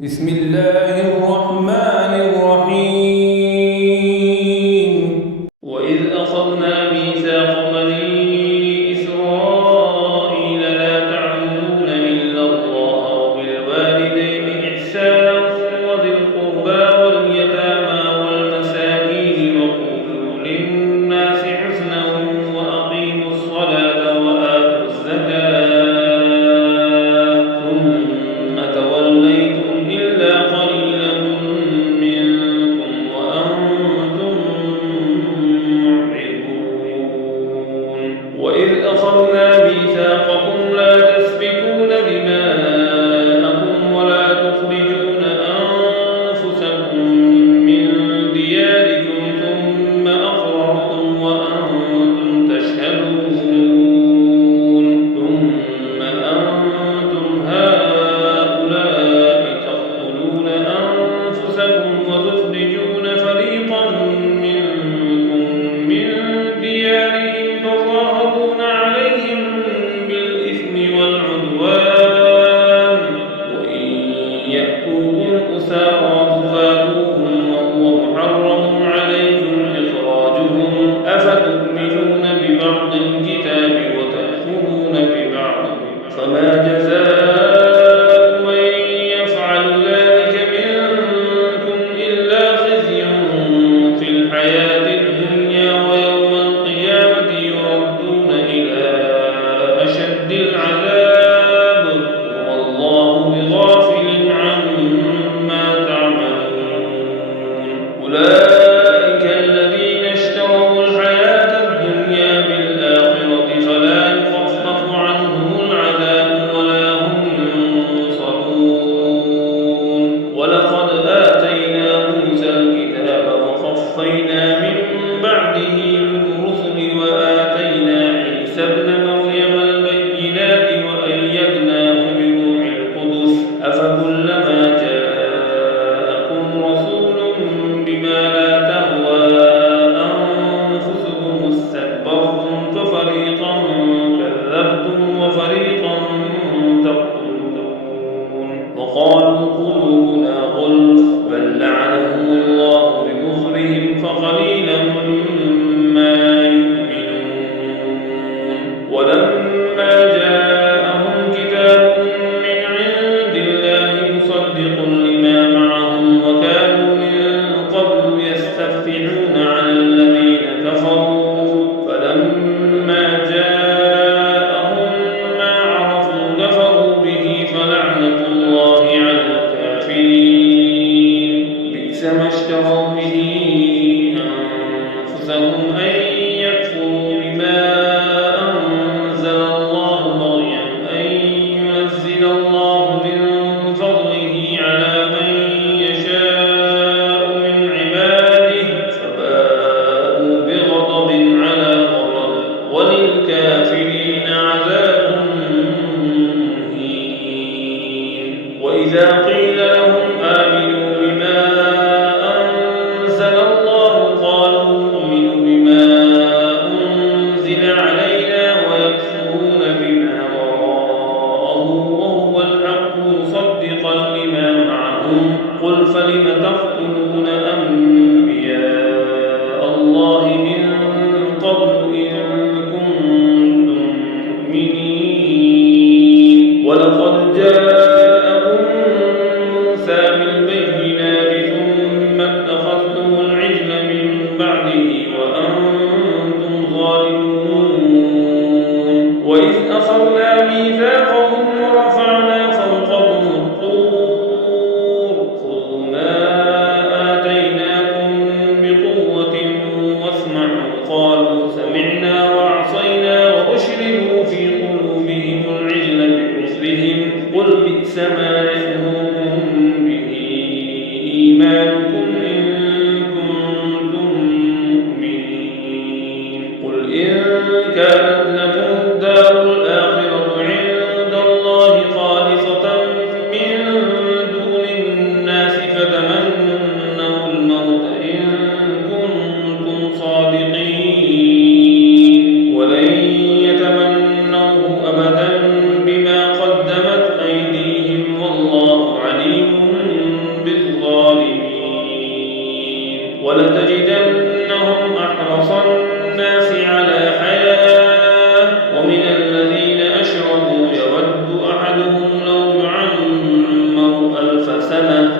بسم الله الرحمن الرحيم. وإذ أخذنا ميثاق بني إسرائيل لا تعبدون إلا الله وبالوالدين إحسانا وذي القربى واليتامى والمساكين وقولوا للناس حسنا وأقيموا الصلاة وآتوا الزكاة ثم توليتم إلا قليلا منكم وأنتم معرضون. وإذ أخذنا ميثاقكم لا تسفكون دماءكم ولا تخرجون أنفسكم من دياركم ثم أقررتم وأنتم تشهدون. ثم أنتم هؤلاء تقتلون أنفسكم وتخرجون فريقا منكم من ديارهم تظاهرون عليهم بالإثم والعدوان وإن يأتوكم أسارى تفادوهم وهو محرم عليكم إخراجهم أفتؤمنون ببعض الكتاب وتكفرون ببعض فما جزاء من يفعل ذلك منكم إلا خزي في الحياة الدنيا ويوم القيامة يردون إلى أشد العذاب والله بغافل عما تعملون. أولئك الذين اشتروا الحياة الدنيا بالآخرة فلا يخفف عنهم العذاب ولا هم ينصرون. ولقد آتينا موسى الكتاب وقفينا من بعده بالرسل وآتينا عيسى ابن مريم البينات وأيدناه بروح القدس أفكلما جاءكم رسول بما لا تهوى أنفسكم استكبرتم ففريقا كذبتم وفريقا تقتلون. وقالوا قلوبنا غلف بل لعنهم الله بكفرهم فقليلا ما يؤمنون. ولما جاءهم كتاب من عند الله مصدق لما معهم وكانوا من قبل يستفتحون على الذين كفروا فلما جاءهم ما عرفوا كفروا به فلعنة الله على الكافرين. بئس ما اشتروا به أنفسهم أن يكفروا بما أنزل الله بغيا أن ينزل الله من فضله على من يشاء من عباده فباءوا بغضب على غضب وللكافرين عذاب مهين. وإذا قيل لهم آمنوا بما أنزل الله قالوا نؤمن بما أنزل علينا ويكفرون بما وراءه وهو الحق مصدقا لما معهم قل فلم تقتلون أنبياء الله من قبل إن كنتم مؤمنين. ولقد جاءكم موسى بالبينات ثم اتخذتم العجل من بعده وأنتم ظالمون. وإذ أخذنا ميثاقهم ورفعنا فوقهم الطور خذوا ما آتيناكم مسلمة